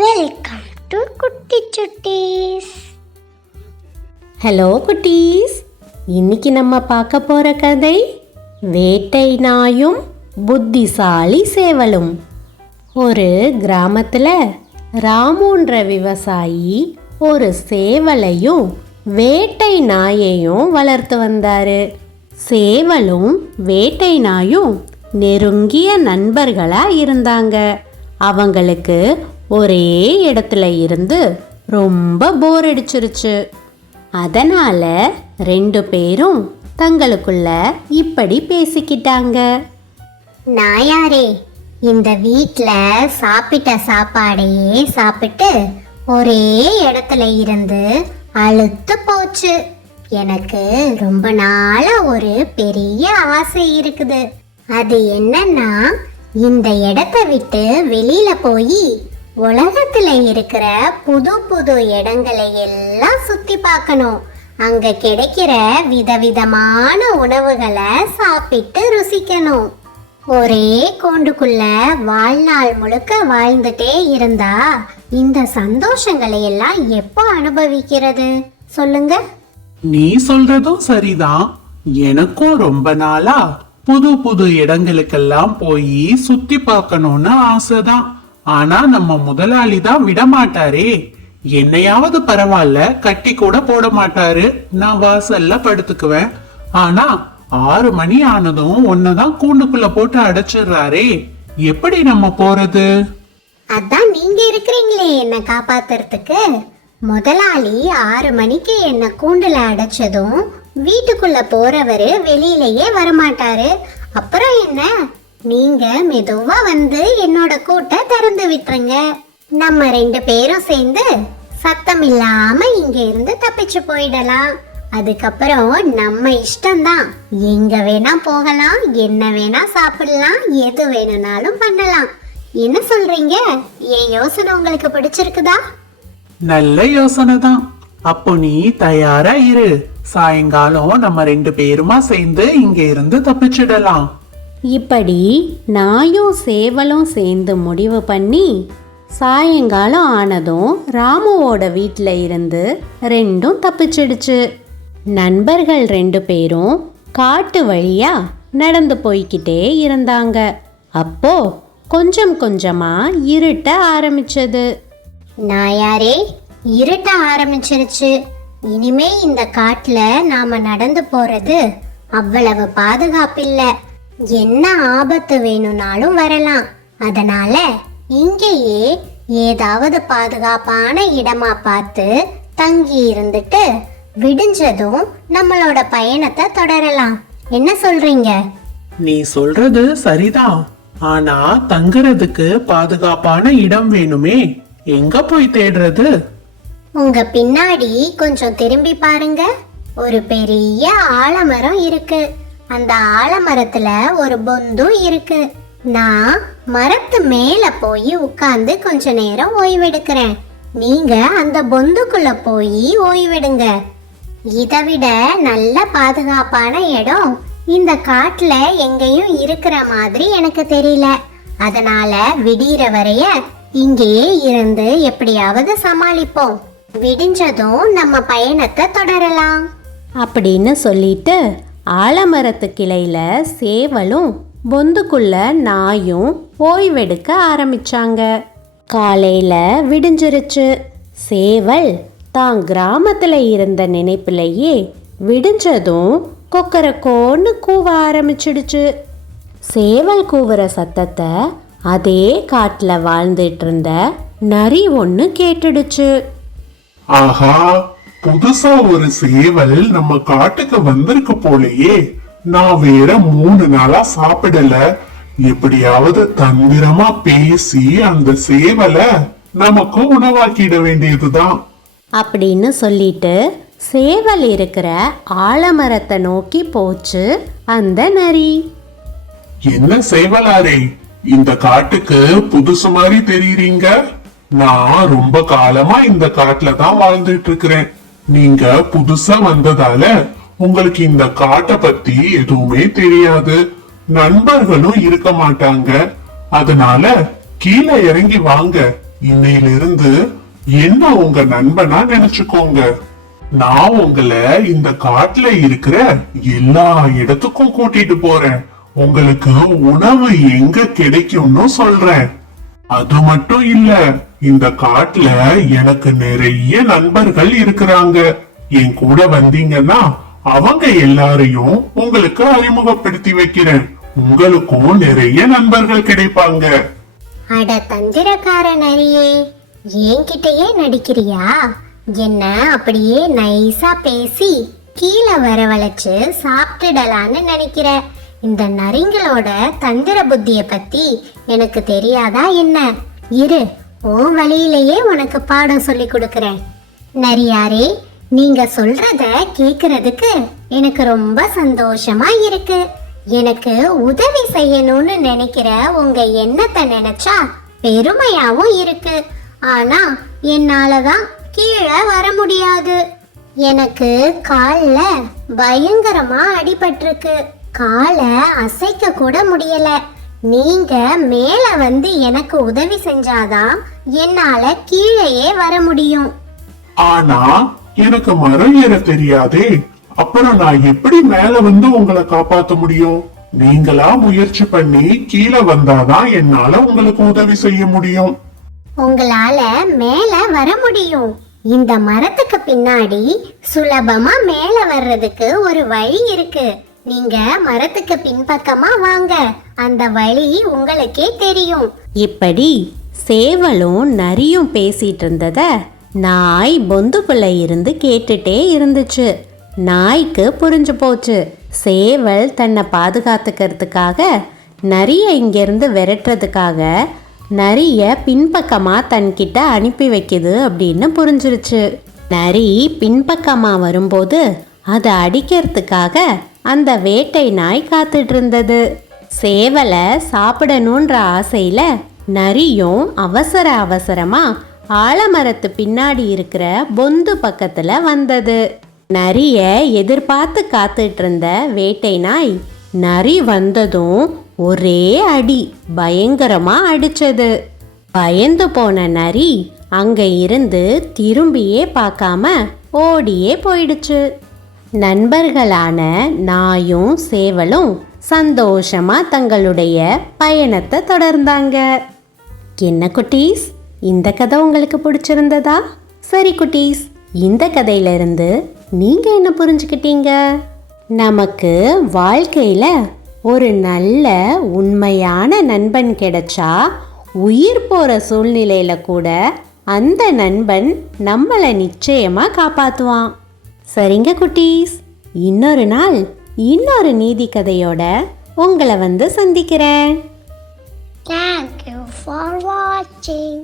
Welcome to குட்டி சுட்டீஸ். Hello குட்டீஸ், இன்னைக்கு நம்ம பார்க்க போற கதை வேட்டை நாயும் புத்திசாலி சேவலும். ஒரு கிராமத்துல ராமுன்ற விவசாயி ஒரு சேவலையும் வேட்டை நாயையும் வளர்த்து வந்தாரு. சேவலும் வேட்டை நாயும் நெருங்கிய நண்பர்களா இருந்தாங்க. அவங்களுக்கு ஒரே இடத்துல இருந்து ரொம்ப போர் அடிச்சிருச்சு. அதனால ரெண்டு பேரும் தங்களுக்குள்ள இப்படி பேசிக்கிட்டாங்க. நாயாரே, இந்த வீட்டில் சாப்பிட்ட சாப்பாடையே சாப்பிட்டு ஒரே இடத்துல இருந்து அழுத்து போச்சு. எனக்கு ரொம்ப நாளா ஒரு பெரிய ஆசை இருக்குது. அது என்னன்னா, இந்த இடத்த விட்டு வெளியில போய் உலகத்துல இருக்கிற புது புது இடங்களை எல்லாம் சுத்தி பார்க்கணும். அங்க கிடைக்கிற விதவிதமான உணவுகளை சாப்பிட்டு ருசிக்கணும். ஒரே கூண்டுக்குள்ள வாழ்நாள் முழுக்க வாழ்ந்துட்டே இருந்தா இந்த சந்தோஷங்களை எல்லாம் எப்போ அனுபவிக்கிறது சொல்லுங்க? நீ சொல்றதும் சரிதான். எனக்கும் ரொம்ப நாளா புது புது இடங்களுக்கெல்லாம் போய் சுத்தி பார்க்கணும்னு ஆசைதான். ஆனா நம்ம முதலாளி தான் விட மாட்டாரே. என்னையாவது பரவாயில்ல, கட்டி கூட போட மாட்டாரு. நான் வாசல்ல படுத்துக்குவேன். ஆனா 6 மணி ஆனதும் ஒன்னதான் கூண்டுக்குள்ள போட்டு அடைச்சிடுறாரே. எப்படி நம்ம போறது? அதான் நீங்க இருக்கிறீங்களே என்ன காப்பாத்துறதுக்கு. முதலாளி 6 மணிக்கு என்ன கூண்டுல அடைச்சதும் வீட்டுக்குள்ள போறவரு வெளியிலேயே வரமாட்டாரு. அப்புறம் என்ன, நீங்க மெதுவா வந்து என்னோட கூட்டை திறந்து விட்டுருங்க. நம்ம 2 பேரும் சேர்ந்து சத்தம் இல்லாம இங்க இருந்து தப்பிச்சு போயிடலாம். அதுக்கப்புறம் நம்ம இஷ்டம்தான். எங்க வேணா போகலாம், என்ன வேணா சாப்பிடலாம், எது வேணும்னாலும் பண்ணலாம். என்ன சொல்றீங்க? என் யோசனை உங்களுக்கு பிடிச்சிருக்குதா? நல்ல யோசனை தான். அப்போ நீ தயாரா இரு. சாயங்காலம் நம்ம 2 பேருமா சேர்ந்து இங்க இருந்து தப்பிச்சிடலாம். இப்படி நாயும் சேவலும் சேர்ந்து முடிவு பண்ணி சாயங்காலம் ஆனதும் ராமுவோட வீட்டில் இருந்து ரெண்டும் தப்பிச்சிடுச்சு. நண்பர்கள் 2 பேரும் காட்டு வழியா நடந்து போய்கிட்டே இருந்தாங்க. அப்போ கொஞ்சம் கொஞ்சமா இருட்ட ஆரம்பிச்சது. நாயாரே, இருட்ட ஆரம்பிச்சிருச்சு. இனிமே இந்த காட்டுல நாம நடந்து போறது அவ்வளவு பாதுகாப்பில்லை. என்ன ஆபத்து வேணும்னாலும் வரலாம். அதனால இங்கேயே ஏதாவது பாதுகாப்பான இடமா பார்த்து தங்கி இருந்துட்டு விடிஞ்சதும் நம்மளோட பயணத்தை தொடரலாம். என்ன சொல்றீங்க? நீ சொல்றது சரிதான். ஆனா தங்குறதுக்கு பாதுகாப்பான இடம் வேணுமே. எங்க போய் தேடுறது? உங்க பின்னாடி கொஞ்சம் திரும்பி பாருங்க. ஒரு பெரிய ஆலமரம் இருக்கு. அந்த ஆலமரத்துல ஒரு பொந்தும் இருக்கு. நான் மரத்து மேல போய் உட்கார்ந்து கொஞ்ச நேரம் ஓய்வெடுக்கிறேன். நீங்க அந்த பொந்துக்குள்ள போய் ஓய்வெடுங்க. இதை விட நல்ல பாதுகாப்பான இடம் இந்த காட்டுல எங்கேயும் இருக்கிற மாதிரி எனக்கு தெரியல. அதனால விடிகிற வரைய இங்கேயே இருந்து எப்படியாவது சமாளிப்போம். விடிஞ்சதும் நம்ம பயணத்தை தொடரலாம் அப்படின்னு சொல்லிட்டு ஆலமரத்து கிளையில சேவலும் பொந்துக்குள்ள நாயும் ஓய்வெடுக்க ஆரம்பிச்சாங்க. காலையில விடிஞ்சிருச்சு. சேவல் தான் கிராமத்துல இருந்த நினைப்பிலேயே விடிஞ்சதும் கொக்கரக்கோன்னு கூவ ஆரம்பிச்சிடுச்சு. சேவல் கூவுற சத்தத்தை அதே காட்டுல வாழ்ந்துட்டு இருந்த நரி ஒன்று கேட்டுடுச்சு. ஆஹா, புதுசா ஒரு சேவல் நம்ம காட்டுக்கு வந்திருக்கு போலயே. நான் வேற 3 நாளா சாப்பிடல. எப்படியாவது தந்திரமா பேசி அந்த சேவலை நமக்கு உணவாக்கிட வேண்டியதுதான் அப்படின்னு சொல்லிட்டு சேவல் இருக்கிற ஆலமரத்தை நோக்கி போச்சு அந்த நரி. என்ன சேவலாரே, இந்த காட்டுக்கு புதுசு மாதிரி தெரியுறீங்க. நான் ரொம்ப காலமா இந்த காட்டுல தான் வாழ்ந்துட்டு இருக்கிறேன். நீங்க புதுசா வந்ததால உங்களுக்கு இந்த காட்டை பத்தி எதுவுமே தெரியாது. நண்பர்களும் இருக்க மாட்டாங்க. அதனால கீழே இறங்கி வாங்க, இன்னையிலிருந்து என்ன உங்க நண்பனா நினைச்சுக்கோங்க. நான் உங்களை இந்த காட்டுல இருக்கிற எல்லா இடத்துக்கும் கூட்டிட்டு போறேன். உங்களுக்கு உணவு எங்க கிடைக்கும்னு சொல்றேன். அது மட்டும் இல்ல, இந்த காட்டுல எனக்கு நிறைய நண்பர்கள் இருக்கிறாங்க. என் கூட வந்தீங்கன்னா அவங்க எல்லாரையும் உங்களுக்கு அறிமுகப்படுத்தி வைக்கிறேன். உங்களுக்கும் நிறைய நண்பர்கள் கிடைப்பாங்க. அட தந்திரக்கார நரியே, என்கிட்டயே நடிக்கிறியா? என்ன அப்படியே நைஸா பேசி கீழே வரவழைச்சு சாப்பிட்டுடலான்னு நினைக்கிற? இந்த நரிங்களோட தந்திர புத்திய பத்தி எனக்கு தெரியாதா என்ன? இரு, உன் வழியிலேயே உனக்கு பாடம் சொல்லி கொடுக்கறேன். நரியாரே, நீங்க சொல்றத கேக்குறதுக்கு எனக்கு ரொம்ப சந்தோஷமா இருக்கு. எனக்கு உதவி செய்யணும்னு நினைக்கிற உங்க எண்ணத்தை நினைச்சா பெருமையாவும் இருக்கு. ஆனா என்னாலதான் கீழே வர முடியாது. எனக்கு கால்ல பயங்கரமா அடிபட்டிருக்கு. காலை அசைக்க கூட முடியல. நீங்க மேல வந்து எனக்கு உதவி செஞ்சாதான் என்னால கீழேயே வர முடியும். ஆனா எனக்கு மரம் ஏற தெரியாதே. அப்புறம் நான் எப்படி மேல வந்து உங்களை காப்பாத்த முடியும்? நீங்களா முயற்சி பண்ணி கீழே வந்தாதான் என்னால உங்களுக்கு உதவி செய்ய முடியும். உங்களால மேல வர முடியும். இந்த மரத்துக்கு பின்னாடி சுலபமா மேல வர்றதுக்கு ஒரு வழி இருக்கு. நீங்க மரத்துக்கு பின்பக்கமா வாங்க, அந்த வழி உங்களுக்கே தெரியும். இப்படி சேவலும் நரியும் பேசிட்டு இருந்தத நாய் பொந்துக்குள்ள இருந்து கேட்டுட்டே இருந்துச்சு. நாய்க்கு புரிஞ்சு போச்சு, சேவல் தன்னை பாதுகாத்துக்கிறதுக்காக நரியை இங்கிருந்து விரட்டுறதுக்காக நரியை பின்பக்கமாக தன்கிட்ட அனுப்பி வைக்குது அப்படின்னு புரிஞ்சிருச்சு. நரி பின்பக்கமாக வரும்போது அதை அடிக்கிறதுக்காக அந்த வேட்டை நாய் காத்துட்டு இருந்தது. சேவலை சாப்பிடணுன்ற ஆசையில் நரியும் அவசர அவசரமாக ஆலமரத்து பின்னாடி இருக்கிற பொந்து பக்கத்தில் வந்தது. நரியை எதிர்பார்த்து காத்துட்டு இருந்த வேட்டை நாய் நரி வந்ததும் ஒரே அடி பயங்கரமா அடிச்சது. பயந்து போன நரி அங்க இருந்து திரும்பியே பார்க்காம ஓடியே போயிடுச்சு. நண்பர்களான நாயும் சேவலும் சந்தோஷமா தங்களுடைய பயணத்தை தொடர்ந்தாங்க. என்ன குட்டீஸ், இந்த கதை உங்களுக்கு பிடிச்சிருந்ததா? சரி குட்டீஸ், இந்த கதையிலிருந்து நீங்க என்ன புரிஞ்சுக்கிட்டீங்க? நமக்கு வாழ்க்கையில ஒரு நல்ல உண்மையான நண்பன் கிடைச்சா உயிர் போற சூழ்நிலையில கூட அந்த நண்பன் நம்மளை நிச்சயமா காப்பாத்துவான். சரிங்க குட்டீஸ், இன்னொரு நாள் இன்னொரு நீதி கதையோட உங்களை வந்து சந்திக்கிறேன். Thank you for watching.